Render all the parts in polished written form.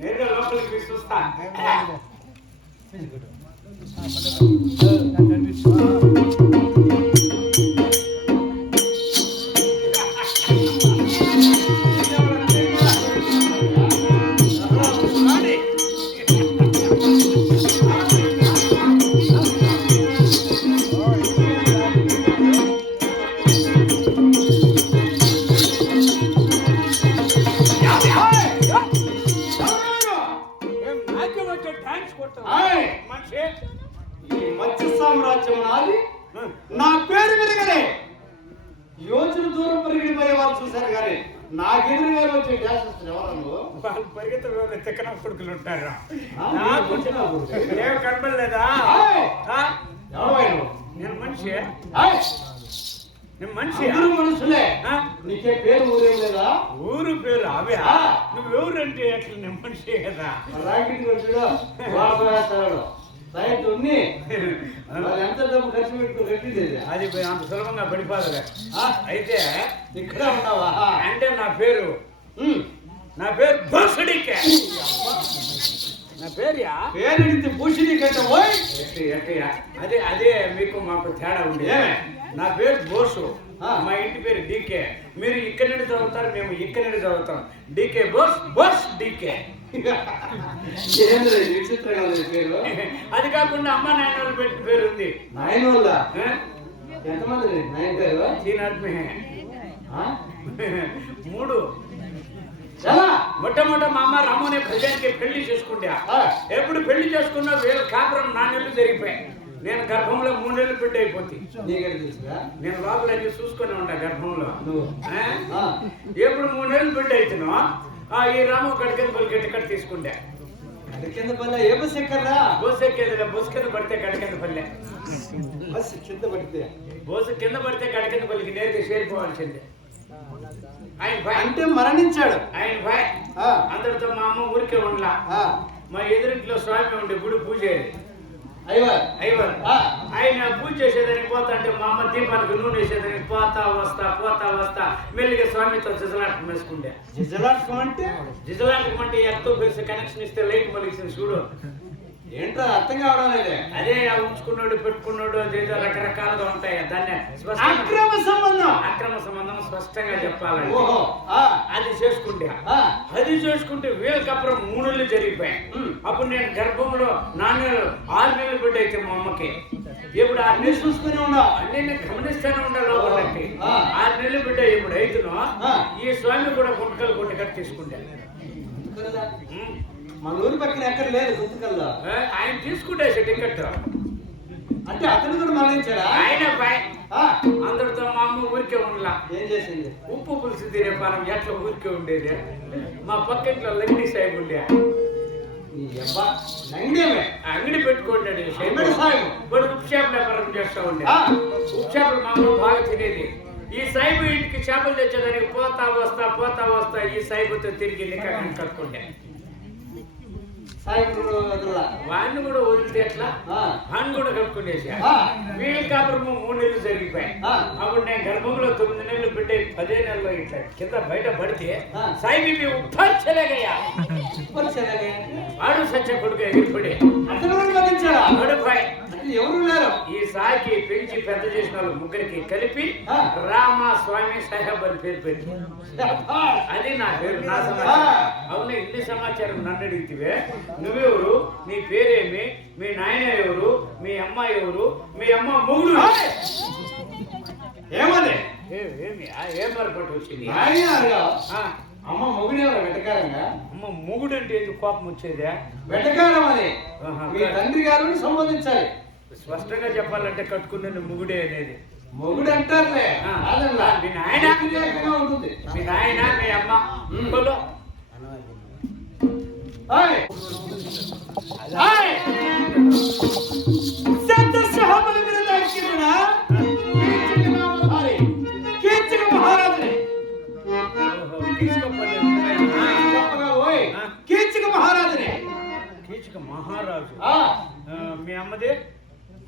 నేరుగా లోపలికి చూస్తా. నా పేరు వినగానే యోచన దూరం పరిగెడిపోయే వాళ్ళు చూశారు కానీ నాకెదురు గారు వచ్చే డ్యాన్స్ ఎవరు వాళ్ళు పరిగెత్త తిక్కన కొడుకులు ఉంటారు. కనపడలేదా? నేను మనిషి, నేను మనిషి. మనుషులే. నీకే పేరు ఊరేం లేదా? ఊరు పేరు అవే. నువ్వెవరంటే అట్లా నేను మనిషి కదా. రాకెట్ కొడుతుడు ఎంత డబ్బు ఖర్చు పెట్టుకో కట్టింది అది అంత సులభంగా పడిపోదులే. అయితే ఇక్కడ ఉన్నావా అంటే నా పేరు భూషుడికే. నా పేరు భూషుడికంటే అదే అదే మీకు మాకు తేడా ఉంది. నా పేరు బోసు, మా ఇంటి పేరు డీకే. మీరు ఇక్కడ నుండి చదువుతారు, మేము ఇక్కడ నుండి చదువుతాం. DK Bose, Bose DK. అది కాకుండా అమ్మ నాయన వాళ్ళు పెట్టిన పేరు ఉంది. నాయన వల్ల ఎంతమంది నాయన పేరు? మూడు. మొట్టమొదట మా అమ్మ రామోనే ప్రజానికి పెళ్లి చేసుకుంటా. ఎప్పుడు పెళ్లి చేసుకున్నా వీళ్ళ కాపురం 4 నెలలు జరిగిపోయాయి. నేను గర్భంలో 3 నెలలు బిడ్డ అయిపోతుంది. నేను లోపల అన్ని చూసుకుని ఉంటా గర్భంలో. ఎప్పుడు 3 నెలలు బిడ్డ అవుతున్నా ఈ రాము కడికని పలికెట్టి కట్టి తీసుకుంటా. కింద పల్లె ఏ బస్ ఎక్కడా? బస్సు ఎక్కేది బస్సు కింద పడితే గడ కింద పల్లె. బస్ కింద పడితే బస్సు కింద పడితే గడ కింద పల్లికి నేరుగా చేరిపోవాల్సిందే. ఆయన భయ అంటే మరణించాడు. ఆయన భయ అందరితో మా అమ్మ ఊరికే ఉండలా. మా ఎదురింట్లో స్వామి ఉండే గుడి పూజ అయ్యవారు ఆయన పూజ చేసేదానికి పోతా అంటే మా అమ్మ దీపానికి నూనె వేసేదానికి పోతా వస్తా మెల్లిగా స్వామితో జిజలాటం వేసుకుంటే. జిజలాటం అంటే ఎంతో పేసి కనెక్షన్ ఇస్తే లైట్ మలిగిసింది చూడు. ఏంటో అర్థం కావడం లేదే. అదే ఉంచుకున్నాడు పెట్టుకున్నాడు అదేదో రకరకాలుగా ఉంటాయి. దాన్ని అక్రమ సంబంధం స్పష్టంగా చెప్పాలండి. అది చేసుకుంటే వీళ్ళకప్పుడు 3 నెలలు జరిగిపోయాయి. అప్పుడు నేను గర్భంలో 4 నెలలు 6 నెలలు బిడ్డ అయితే మా అమ్మకి ఇప్పుడు 6 నెలలు చూసుకుని ఉండా అన్ని గమనిస్తూనే ఉండాలి. 6 నెలలు బిడ్డ ఇప్పుడు అయితునో ఈ స్వామి కూడా గుంటకలు కొట్టుకట్టు తీసుకుంటాను. మన ఊరి పక్కన ఎక్కడ లేదు గుంతకల్లో. ఆయన తీసుకుంటే టికెట్ అంటే అతను కూడా మరణించాడా? ఆయన అందరితో మా అమ్మ ఊరికే ఉండలా. ఏం చేసింది? ఉప్పు పులుసు తినే పానం ఎట్లా ఊరికే ఉండేది. మా పక్కింట్లో లంగిడి సాహిబ్ ఉండే అంగడి పెట్టుకుంటాడు. వాడు ఉప్పు చేపల వ్యాపారం చేస్తా ఉండే. ఉప్పు చేపలు మా అమ్మ బాగా తినేది. ఈ సాయిబు ఇంటికి చేపలు తెచ్చేదానికి పోతా వస్తా ఈ సాయిబుతో తిరిగి నిక్కడిని కట్టుకుంటే వాడిని కూడా వదిలితే ఎట్లా వాడిని కూడా కట్టుకునేసి వీళ్ళ కాపురము 3 నెలలు జరిగిపోయాయి. అప్పుడు నేను గర్భంలో 9 నెలలు బిడ్డ 10 నెలల్లో ఇట్లా కింద బయట పడితే సాయిబీ ఉప్పర్చలేగయ్యా వాడు సత్య కొడుకు ఎగిరిపడి ఎవరు లేరు. ఈ సాకి పెంచి పెద్ద చేసిన వాళ్ళు 3కి కలిపి రామ స్వామి సాహెబ్ అని పేరు పెట్టి అది నా పేరు నా సమాచారం. అవును ఇన్ని సమాచారం నన్ను అడిగితే నువ్వెవరు, నీ పేరేమి, మీ నాయన ఎవరు, మీ అమ్మ ఎవరు, మీ అమ్మ మొగుడు ఏమని ఏం మరపట్టు వచ్చింది? అమ్మ మొగుడు ఎవరు? వెటకారంగా అమ్మ మొగుడు అంటే ఎందుకు కోపం వచ్చేదే? వెటకారం అని మీ తండ్రి గారిని సంబోధించాలి. స్పష్టంగా చెప్పాలంటే కట్టుకున్న మొగుడే అనేది. మొగుడు అంటారులే. మీ నాయన ఉంటుంది. మీ నాయన మీ అమ్మ మహారాజు. మీ అమ్మది?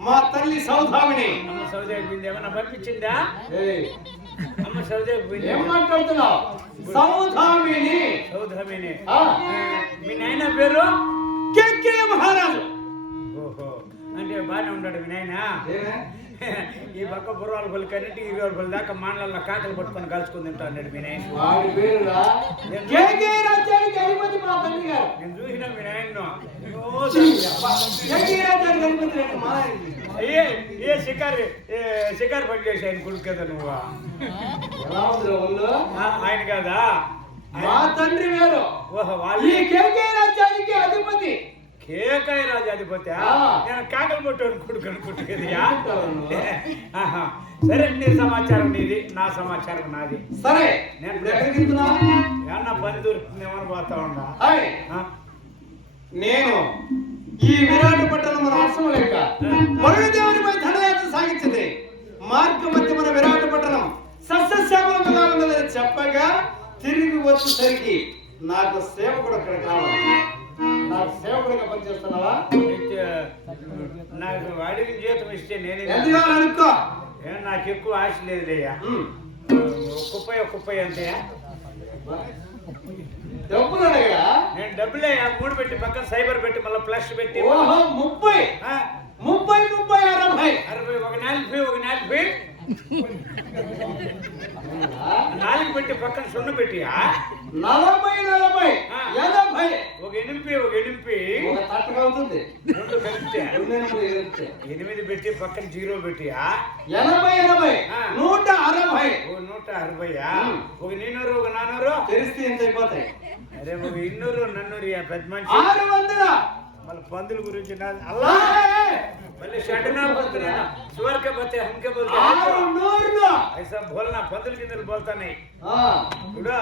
మా తల్లి సౌధామిని. అమ్మ సౌదేవి పోయింది. ఏమన్నా పంపించిందా? అమ్మ సౌదేవి పోయింది. ఏం మాట్లాడుతున్నావు? సౌధామిని. మీ నాయన పేరు కేకే మహారాజు. ఓహో అంటే బాగానే ఉన్నాడు మీ నాయన. ఈ పక్క బుర్రాల పల్లి కన్నట్టు 20 పల్లి దాకా మానల కాకలు పట్టుకొని కలుసుకుని తింటా అన్నాడు మీ నాయన. నేను చూసిన మీ నాయన ఏ షికారు పని చేసి ఆయన కొడుకు కదా నువ్వు. ఆయన కదా మా తండ్రి వేరు. ఓహో వాళ్ళు రాజ్యానికి అధిపతి. కేకాయ రాజాధిపతి. నేను కాకలు పట్టు కొడుకు అనుకుంటు కదా. సరే నీ సమాచారం నీది, నా సమాచారం నాది. సరే నేను ఏమన్నా పని దొరుకుతుందేమని పోతా ఉండా. నేను ఈ విరాట్ పట్టణం రాష్ట్రం లేక వరుణదేవునిపై ధనయాత్ర సాగించింది. మార్గ మధ్య మన విరాట్ పట్టణం సస్యశ్యామలంగా ఉన్నదని చెప్పగా తిరిగి వచ్చేసరికి నాకు సేవకుడు అక్కడ కావాలి. నాకు సేవకుడిగా పనిచేస్తున్నావా? నాకు అడిగిన జీతం ఇస్తే నేను అనుకో. నాకు ఎక్కువ ఆశ లేదులేయ్యా. కుప్పయ్య అంతే. డబ్బులు అడగా? నేను డబ్బులే 3 పెట్టి పక్కన సైబర్ పెట్టి మళ్ళీ ఫ్లష్ పెట్టి 30 60 ఒక 40 4 పెట్టి పక్కన 0 పెట్టి 40 80 ఒక ఎనిమిది అవుతుంది. 2 కలిపితే 8 పెట్టి పక్కన 0 పెట్టి 80 160 ఒక 300 ఒక 400 తెలిస్తే ఎంత అయిపోతాయి? అరే ఒక 200 నన్నూరు పెద్ద మనిషి 600. మళ్ళీ పందుల గురించి అల్లా మళ్ళీ షడ్నా బోల్తున్నా స్వర్ के बच्चे हमके बोलते हैं 600 ऐसा बोलना पंदल गिंदल बोलता नहीं చూడా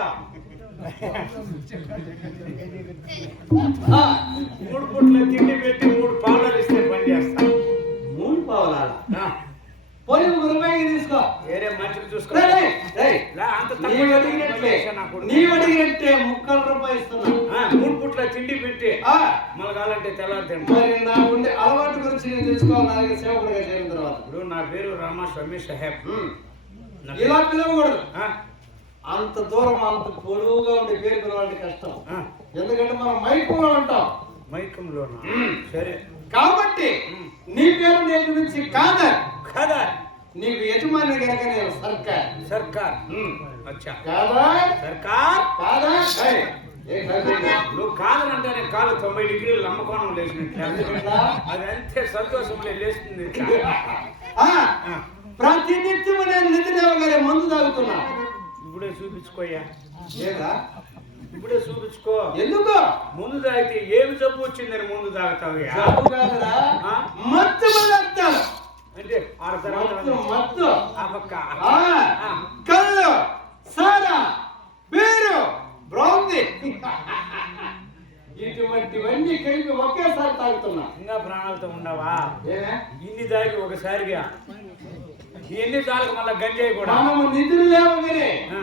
3 పూట్ల తిండి పెట్టి 3 పావులాలు ఇస్తే పని చేస్తా. 3 పావులాలు ఆ, పోయి 1 రూపాయికి తీసుకో. వేరే మంచిగా చూసుకో. రేయ్, రేయ్, రేయ్. లే, అంత నీవు తక్కువ అడిగినట్లే నాకు. నీవు అడిగినట్టే 3 రూపాయలు ఇస్తున్నా. 3 పూట్ల తిండి పెట్టి ఆ, మళ్ళీ కావాలంటే తెల్లారి తింటా. మరి నాకుండే అలవాటు గురించి నేను తెలుసుకోవాలి. అలాగే సేవకుడిగా చేరిన తర్వాత ఇప్పుడు నా పేరు రామస్వామి సాహెబ్. నా ఇలా పేరు- పిలవకూడదు. ఆ, అంత దూరం అంత పొడవుగా ఉండే పేరు పిలవాలంటే కష్టం. ఆ, ఎందుకంటే మనం మైకుగా ఉంటాం. మైకంలోనా? సరే. కాబట్టి నీ పేరు నేను నుంచి కాదా కదా నీకు యజమాని కనుక నేను సర్కార్. సర్కార్. అచ్చా. కాదా సర్కార్. కాదా ఏయ్, ఏం కాదు. నువ్వు కాదనంటే నేను కాలు 90 డిగ్రీలు నమ్మకం లేచినట్టు. ఎందుకంటా? అది అంతే సంతోషంలో లేస్తుంది. ఆ, ప్రతినిత్యం నేను నిద్రలేవగానే మందు తాగుతున్నా. ఇప్పుడే చూపించుకోయ్యా. లేదా ఇప్పుడే చూపించుకో. ఎందుకు ముందు తాగితే ఏమి జబ్బు వచ్చిందని ముందు తాగుతావయ్యా? జబ్బు కాదురా, ఆ? మత్తు పదార్థాలు. అంటే 6 తర్వాత మత్తు మత్తు ఆ పక్క. ఆ, ఆ. కళ్ళు, సారా, బీరు, బ్రౌంది ఇటువంటివన్నీ కలిపి ఒకేసారి తాగుతున్నా. ఇంకా ప్రాణాలతో ఉండవా? ఏమే? ఇన్ని దాగి ఒకసారిగా ఎన్ని సార్లు మళ్ళా గంజాయి కూడా. మనము నిద్ర లేవగానే ఆ,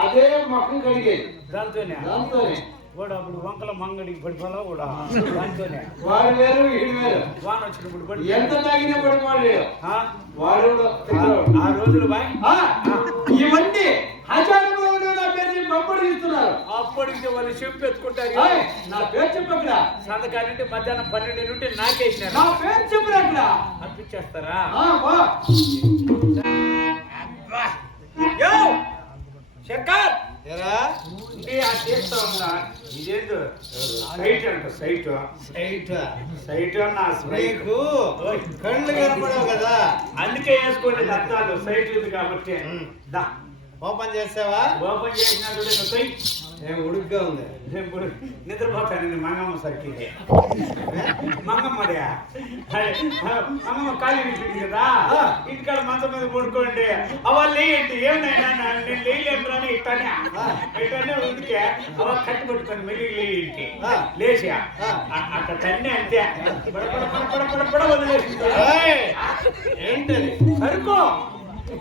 అదే ముఖం కడిగేది. దాంతోనే దాంతోనే కూడా అప్పుడు వంకల మంగడికి పడిపోలా కూడా దాంతోనే. వాడు వేరు వీడు వేరు. వాన వచ్చినప్పుడు పడి ఎంత తాగినా పడిపోడు ఆ? వాడు ఆ రోజులు బాయ్. ఇవన్నీ హజారులో నా పేరు చెప్పి అప్పుడు ఇస్తున్నారు. అప్పటికి వాళ్ళు చెప్పు ఎత్తుకుంటారు. ఏయ్, నా పేరు చెప్పక్కడ. సంతకాల నుండి మధ్యాహ్నం 12 నుండి నాకేసినారు. నా పేరు చెప్పరు అక్కడ. అప్పించేస్తారా? బా. యో శంకర్ ఏరా? ఇది ఆ చేస్తా ఉందా? ఇదేందో సైట్ అంట. Site site. సైట్ అన్న స్ప్రైట్. నీకు కళ్ళు కనపడవు కదా, అందుకే వేసుకోండి అర్థాలు. సైట్ ఉంది కాబట్టి. దా ఓపెన్ చేసావా? ఓపెన్ చేసినట్టు ఏం ఉడుగ్గా ఉంది. ఇప్పుడు నిద్రపోతాను మంగమ్మ సరికి. మంగమ్మదే మంగమ్మ ఖాళీ ఉంటుంది కదా, ఇంటికాడ మంచం మీద పడుకోండి. అవ లేయండి. ఏమైనా నేను లేయలేను రాని ఇట్టానే ఇట్టానే ఉడికే అవ కట్టి పట్టుకొని మెల్లి లేయింటి లేచా అట్ట తన్నే అంతే. పడ వదిలేసి ఏంటది? సరుకో.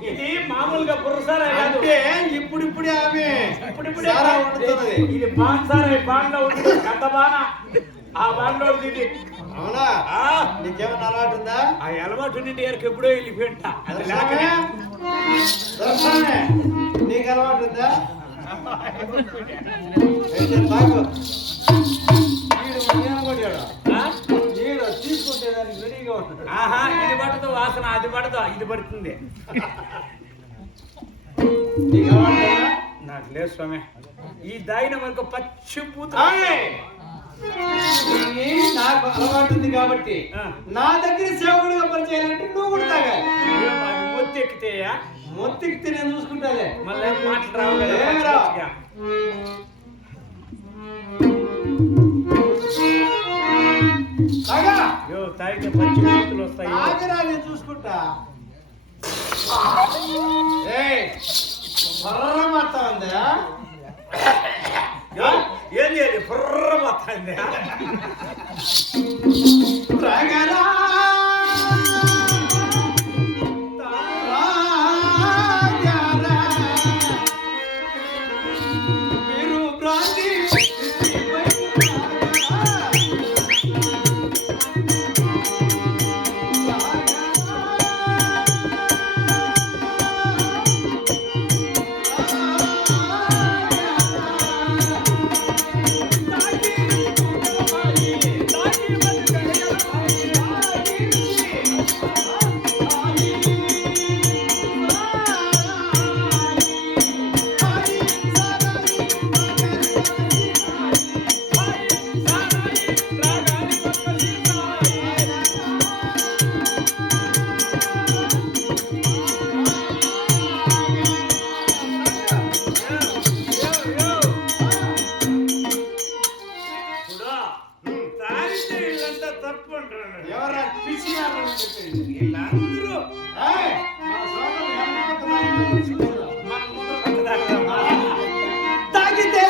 ఇది మామూలుగా పురసారా అంటే ఇప్పుడిప్పుడే ఆమె ఇప్పుడిప్పుడే సారా వండుతున్నది. ఇది బాన్సారా బాండ్లో ఉంటుంది. గత బాణ ఆ బాండ్లో ఉంటుంది. అవునా? నీకేమన్నా అలవాటు ఉందా? ఆ అలవాటు నుండి ఎరకు ఎప్పుడో వెళ్ళిపోయింట. అది లేకనే దర్శనమే. నీకు అలవాటు ఉందా? అయితే తాగు. వీడు ఏం కొట్టాడు? వీడు తీసుకుంటే దానికి రెడీగా ఉంటాడు. ఆహా, ఇది పడదు వాసన, అది పడదు, ఇది పడుతుంది. నీకు అలవాటు ఉందా? నాకు లేదు స్వామి. ఈ దాగిన వరకు పచ్చి పూత. ఇది నాకు అలవాటు ఉంది కాబట్టి నా దగ్గర సేవకుడుగా పరిచయాలంటే నువ్వు కూడా తాగాలి. అది మొత్తి ఎక్కితేయా? మొత్తికి నేను చూసుకుంటాలే. మళ్ళీ మాటలు రావు కదా ఏం పచ్చి రావు. పచ్చిగా. తాగా. యో తాగితే పచ్చి పూతులు వస్తాయి. తాగరా, నేను చూసుకుంటా. ఏయ్, బర్ర మొత్తం ఉందా? యో, ఏంది అది బుర్ర పోతుంది? తాగరా. తాగరా. మీరు బ్రాంతి ఎవరా పిచ్చినారు చెప్పింది? వీళ్ళందరూ ఏయ్, మన సోదరులు ఎంత తాగుతారో చూస్తున్నా. మన ముందు పక్కదాకా తాగితే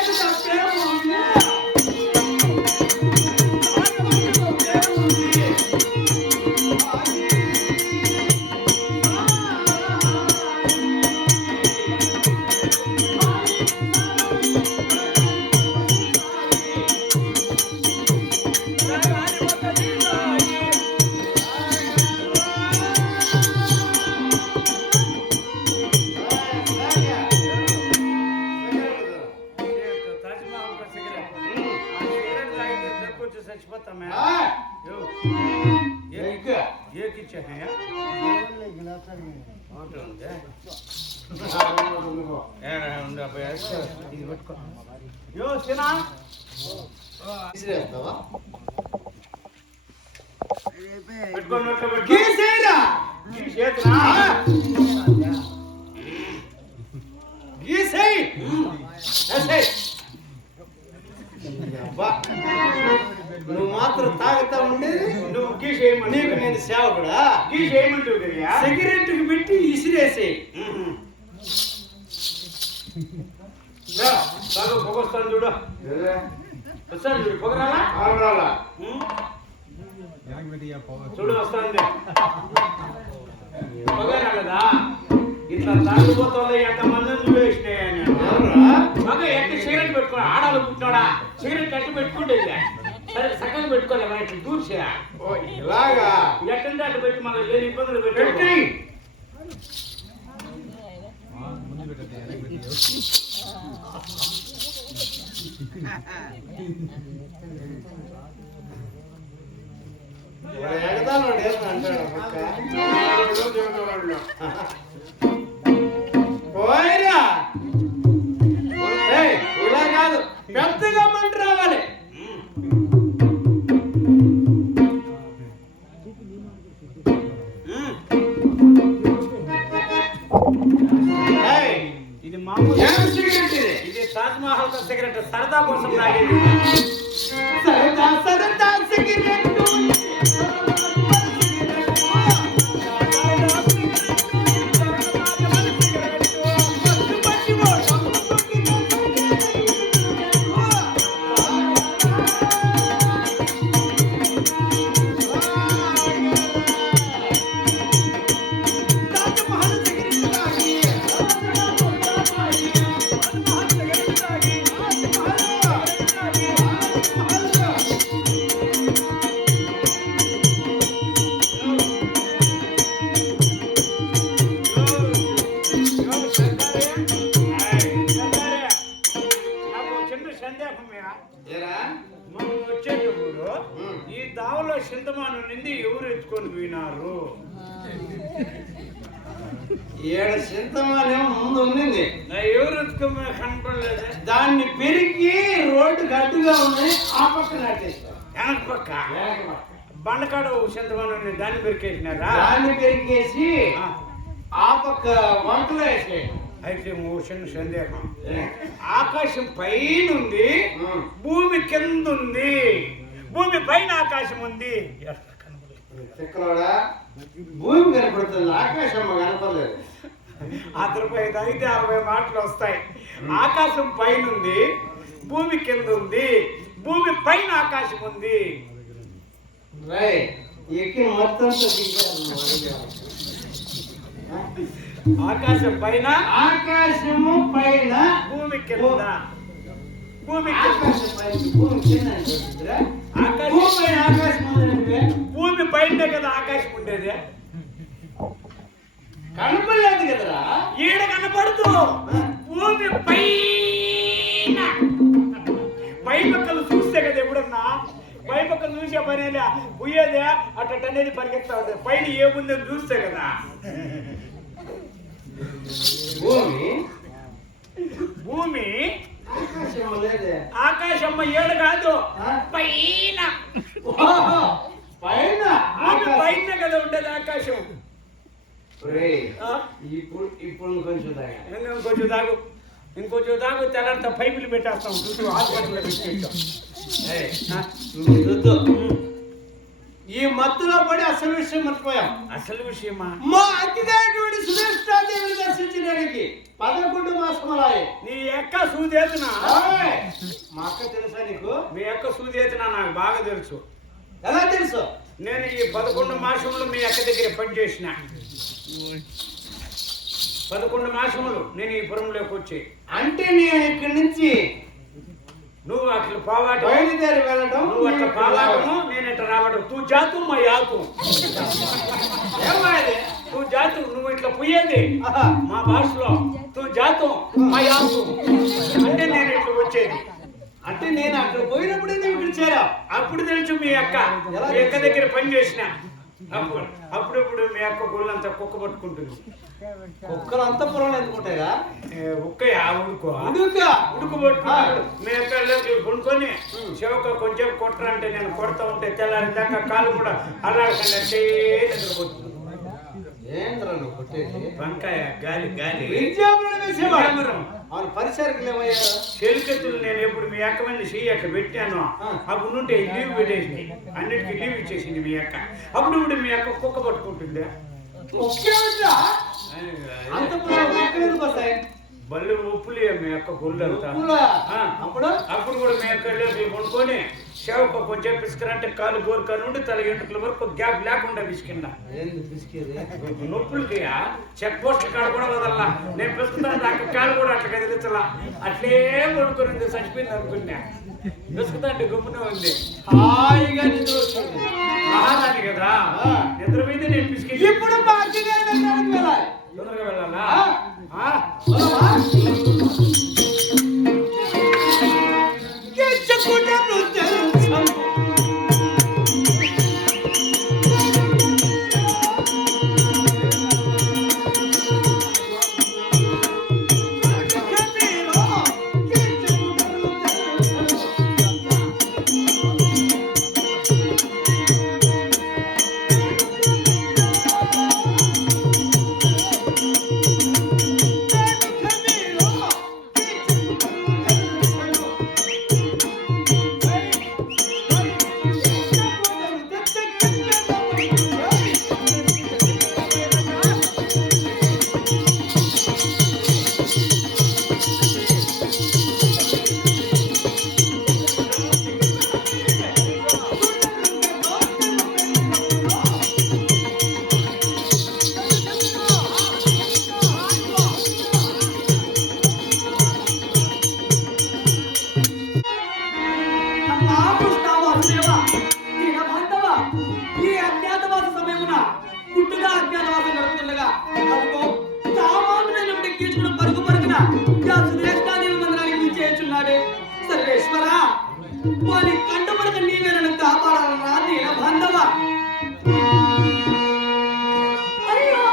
చచ్చిపోతామే నువ్వు మాత్రం తాగుతా ఉండేది నువ్వు గీసేయమని నీకు నేను సేవకుడా గీసేయమంటూ సిగరెట్ కి పెట్టి ఇసిరేసి పొగొస్తాను చూడు వస్తాను చూడు పొగరాలా చూడు వస్తుంది పొగరాలదా ఇట్లా తాగిపోతావు ఎంతమంది వేసినాయని మగ ఎంత సిగరెట్ పెట్టుకున్నా ఆడాలు పుట్టినాడా సిగరెట్ కట్టి పెట్టుకుంటేది సరే సగం పెట్టుకోలే మన ఇట్లా దూర్చా ఇలాగా ఎట్టంటే అటు పెట్టి మళ్ళీ లేని ఇబ్బందులు పెట్టి ఎగతాను అంటాడు పోయిరా ఇలా కాదు పెద్దగా మంట రావాలి ఇది మామూలు సిగరెట్ ఇది తాజ్ మహల్ సిగరెట్ సరదా కోసం తాగేది సరదా సరదా సిగరెట్ ఈ దావలో చింతమాను నింది ఎవరు ఎత్తుకొని పోయినారు ఏడు చింతమానేమో ముందు ఉంది ఎవరు ఎత్తుకొని కనపడలేదు దాన్ని పెరిగి రోడ్డు గడ్డుగా ఉన్నాయి ఆ పక్క నాటేస్తారు వెనక పక్క బండకాడ చింతమాను దాన్ని పెరికేసినారా దాన్ని పెరిగేసి ఆ పక్క వంటలో వేసేయండి అయితే చిన్న సందేహం ఆకాశం పైన ఉంది భూమి కింద ఉంది భూమి పైన ఆకాశం ఉంది భూమి కనపడుతుంది ఆకాశం కనపడలేదు 65 అయితే 60 మాటలు వస్తాయి ఆకాశం పైన ఉంది భూమి కింద ఉంది భూమి పైన ఆకాశం ఉంది ఎక్కి మొత్తం ఆకాశం పైన ఆకాశము పైన భూమి కింద భూమి భూమి పైన కదా ఆకాశం ఉండేది కనపడలేదు కదరా ఈడ కనపడుతూ భూమి పైన పై పక్కలు చూస్తే కదా ఎప్పుడన్నా పై పక్కలు చూసే పని పోయేదే అట్టనేది పరిగెత్తా ఉంటుంది పైన ఏముందని చూస్తే కదా భూమి భూమి ఆకాశం ఏడు కాదు పైన పైన భూమి పైన కదా ఉండేది ఆకాశం ఇప్పుడు ఇంకొంచెం ఇంకొంచెం తాగు తెల్లంతా పైపులు పెట్టేస్తాం చూసి హాస్పిటల్లో పెట్టేస్తాం ఈ మత్తులో పడి అసలు విషయం మర్చిపోయాం అసలు విషయమా మా అతిథి సురేష్టాదేవిని దర్శించడానికి 11 మాసములాయే నీ యొక్క సూదేతన మా అక్క తెలుసా నీకు మీ యొక్క సూదేతన నాకు బాగా తెలుసు ఎలా తెలుసు నేను ఈ 11 మాసములు మీ అక్క దగ్గర పనిచేసిన 11 మాసములు నేను ఈ పురంలోకి వచ్చి అంటే నేను ఇక్కడి నుంచి నువ్వు అట్లా పోవాటం బయలుదేరి వెళ్ళటం నువ్వు అట్లా పోవాటము నేను ఇట్లా రావడం తూ జాతు మా యాతు ఏమాది తూ జాతు నువ్వు ఇట్లా పోయేది మా భాషలో తూ జాతు మా యాతు అంటే నేను ఇట్లా వచ్చేది అంటే నేను అక్కడ పోయినప్పుడే నువ్వు ఇక్కడ చేరా అప్పుడు తెలుసు మీ అక్క దగ్గర పని చేసిన అప్పుడప్పుడు మీ అక్క గుళ్ళంతా కుక్క పట్టుకుంటుంది కుక్కలు అంతపురంలో ఎందుకుంటాయా ఉక్కయ్య ఉడుకు ఉడుకు పట్టుకున్నాడు మీ అక్క కొనుక్కొని చెవక కొంచెం కొట్టరంటే నేను కొడతా ఉంటే తెల్లారి దాకా కాలు కూడా అలాడకండి అంటే దగ్గర కొట్టుకుంది ఏంద్రా నువ్వు కొట్టేది వంకాయ గాలి గాలి అవును పరిసరికి లేవయ్యా చెలికత్తులు నేను ఎప్పుడు మీ అక్క మంది చెయ్యి అక్కడ పెట్టాను అప్పుడు నుండి లీవ్ పెట్టేసింది అన్నిటికీ లీవ్ ఇచ్చేసింది మీ అక్క అప్పుడు ఇప్పుడు మీ అక్క కుక్క పట్టుకుంటుందా బళ్ళు ఉప్పులే మీ అక్క గుళ్ళంతా అప్పుడు అప్పుడు కూడా మీ అక్క కొనుక్కొని సేవకు కొంచెం పిసుకరంటే కాలు గోరుక నుండి తల ఎంటుకల వరకు గ్యాప్ లేకుండా పిసికిందా నొప్పులకి చెక్ పోస్ట్ కాడ కూడా వదల్లా నేను పిసుకుతాను అక్క కాలు కూడా అట్లా కదిలించలా అట్లే కొనుక్కొని చచ్చిపోయింది అనుకున్నా పిసుకుతాంటే గమ్మునే ఉంది హాయిగా నిద్ర వస్తుంది మహారాణి కదా నిద్ర మీద నేను పిసికి ఇప్పుడు తొందరగా వెళ్ళాలా వారి కంటపడక నీవే నన్ను కాపాడాలన్నా దీన బాంధవ అయ్యో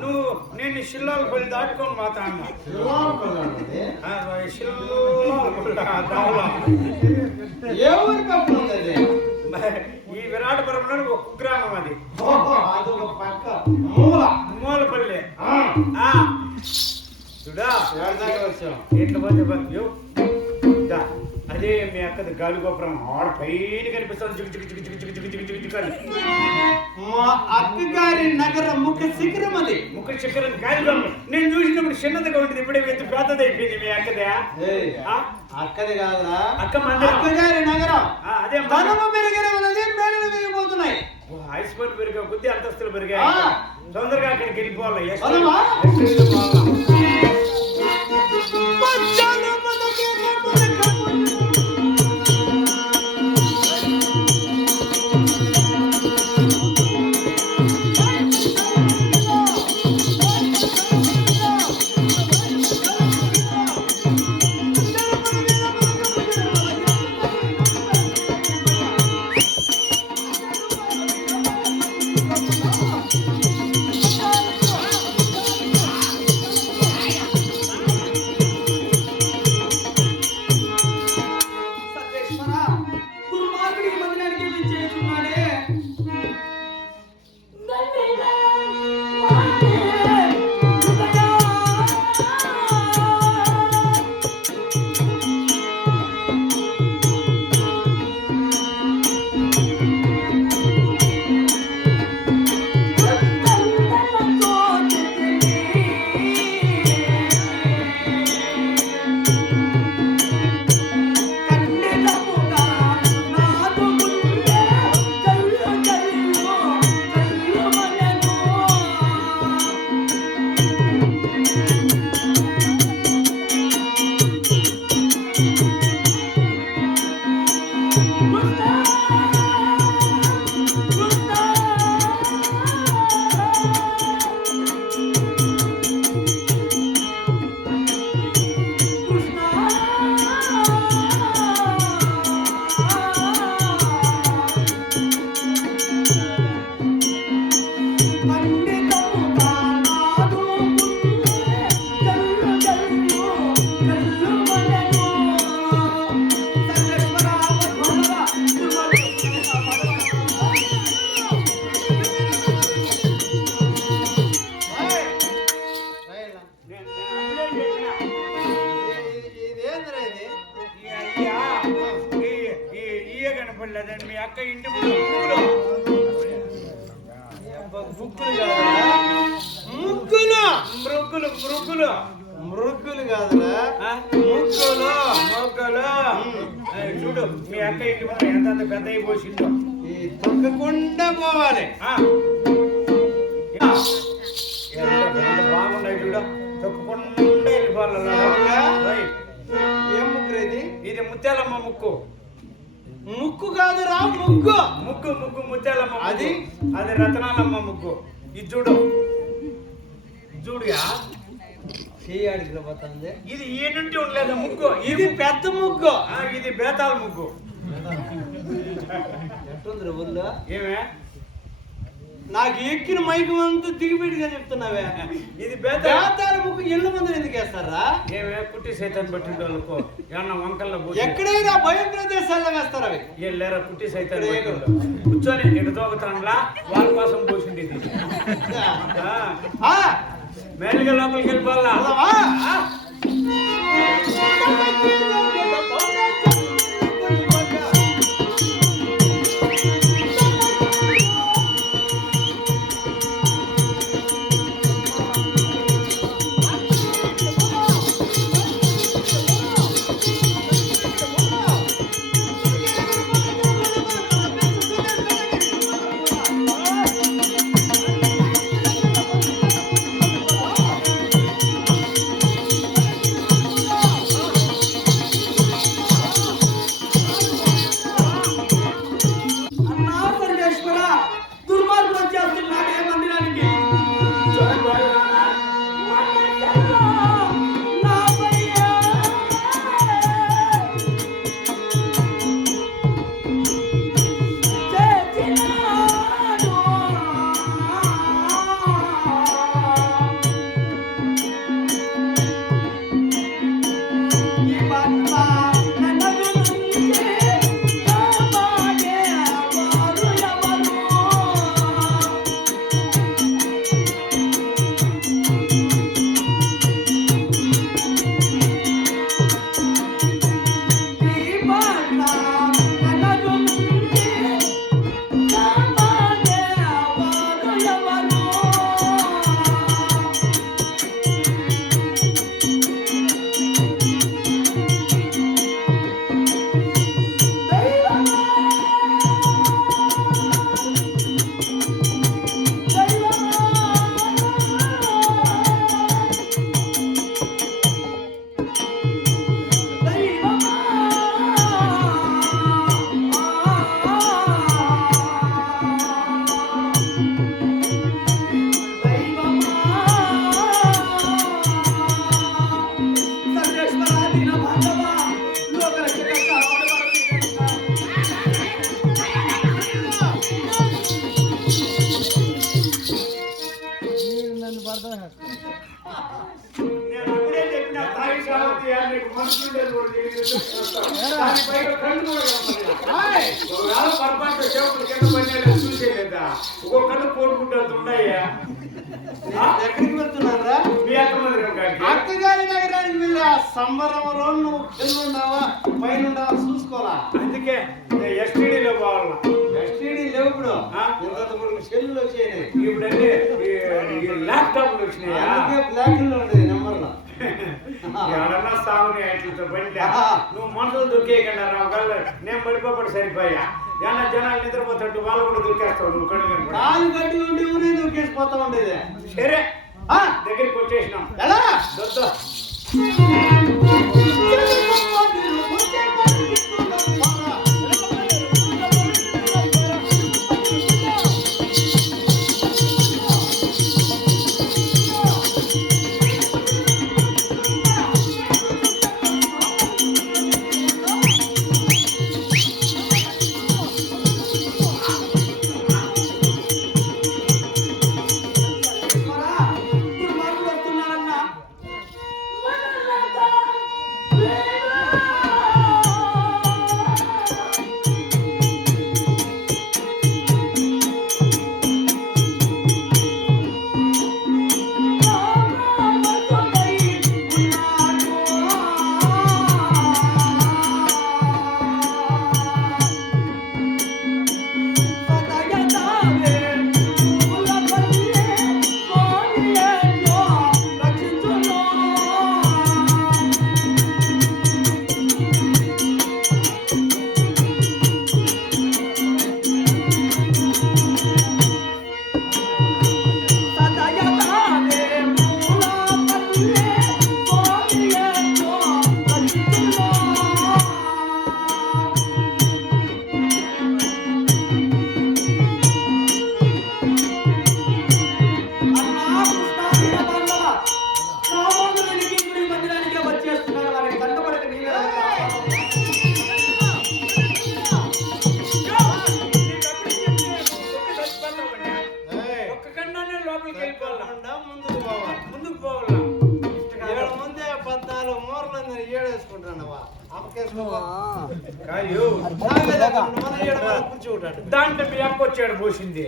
నువ్వు నేను శిల్లాలు పల్లి దాటుకొని మాట్లాడినా ఈ విరాటపురంలో ఒక కుగ్రామం అది మూలపల్లి చూడా ఎట్లా పోతే అదే మీ అక్కది గాలిగోపురం ఆడ పైన కనిపిస్తుంది జిగు జిగు జిగు జిగు జిగు జిగు జిగు జిగు జిగు అని మా అక్కగారి నగర ముఖ శిఖరం అది ముఖ శిఖరం గాలిగోపురం నేను చూసినప్పుడు చిన్నదిగా ఉంటుంది ఇప్పుడే ఎంత పెద్దది అయిపోయింది మీ అక్కదే అక్కది కాదురా అక్క మంది అక్కగారి నగరం అదే ధనము పెరిగిన ఉన్నది మేడలు పెరిగిపోతున్నాయి ఐస్బర్గ్ పెరిగా కొద్ది అంతస్తులు పెరిగాయి తొందరగా అక్కడికి వెళ్ళిపోవాలి మృగ్గులు మృగ్గులు మృగ్గులు కాదురా, ఆ? ముగ్గులు. మొగ్గలు చూడు మీ అక్క ఇంటి ముందు ఎంత పెద్ద అయిపోసిందో ఈ తొక్కకుండా పోవాలి. ఎంత బాగున్నాయి చూడు తొక్కకుండా వెళ్ళిపోవాలి రైట్. ఏం ముగ్గురు ఇది? ఇది ముత్యాలమ్మ ముక్కు ముక్కు కాదురా, ముగ్గు. ముక్కు ముక్కు ముత్యాలమ్మ ముక్కు. అది? అది రతనాలమ్మ ముక్కు. ఇది చూడు చూడుగా చేయాడికి పోతుంది. ఇది ఈ నుండి ఉండలేదు ముగ్గు. ఇది పెద్ద ముగ్గు. ఇది బేతాల ముగ్గు. ఎట్టుంది ఊళ్ళో? ఏమే నాకు ఎక్కిన మైకం అంతా దిగిపెట్టిగా చెప్తున్నావే. ఇది బేతాల బేతాల ముగ్గు ఇళ్ళ ముందు ఎందుకు వేస్తారా? ఏమే కుట్టి సైతం పెట్టిన వాళ్ళకు ఏమన్నా వంకల్లో పోసి ఎక్కడైనా భయం ప్రదేశాల్లో వేస్తారు అవి. ఏం లేరా కుట్టి సైతం ఇక్కడ పెట్టిండు. కూర్చొని ఇటు దోగుతాండ్లా వాళ్ళ కోసం పోసిండేది. మేలుగా లోపలికి వెళ్ళిపోవాలా? అన్నా సర్వేశ్వర, దుర్మార్గులు వచ్చేస్తున్నాడే మందిరానికి. నేను అప్పుడే చెప్పిన తాయి సావతి నీకు మనసు ఉండేది కూడా తెలియదు. దానిపైన కళ్ళు కూడా కనపడలేదు. ఒకవేళ పొరపాటు చేపలు కింద పడినట్టు చూసేలేదా? ఒక్కో కళ్ళు కోరుకుంటూ ఉన్నాయా? ఎక్కడికి వెళ్తున్నారా? మీ అక్క మందిరం కాడికి. అక్కగారి నగరానికి వెళ్ళి ఆ సంబరం రోజు నువ్వు కింద ఉన్నావా పైన ఉన్నావా చూసుకోవాలా. అందుకే ఎస్టీడీలో పోవాలా. ఎస్టీడీ లేవు ఇప్పుడు. ఇంత మూడు సెల్లులు వచ్చాయి. ఇప్పుడంటే ఈ ల్యాప్టాప్లు వచ్చినాయా? అందుకే బ్లాక్ లో ఉండేది నెంబర్లో. ఎవరన్నా సాగుని అట్లతో బండి నువ్వు మనుషులు దొరికేయకుండా రావు. నేను పడిపోపడి సరిపోయా. ఏమన్నా జనాలు నిద్రపోతాడు వాళ్ళు కూడా దొరికేస్తావు. నువ్వు కడుగు కాలు గట్టి ఉండి ఊరే దూకేసిపోతా ఉండేది. సరే దగ్గరికి వచ్చేసినాం. ఎలా దొద్దు దుర్మార్గులు వస్తున్నారన్నా. లోపలికి వెళ్ళిపోవాలా తొక్కకుండా ముందుకు పోవాలి. ముందుకు పోవాలా ఏడు ముందే 14 మూరలు ఏడేసుకుంటానవా అమ్మకేసుకో కాయో మన ఏడు కూర్చుంటాడు దాంట్లో మీ అక్క వచ్చాడు పోసింది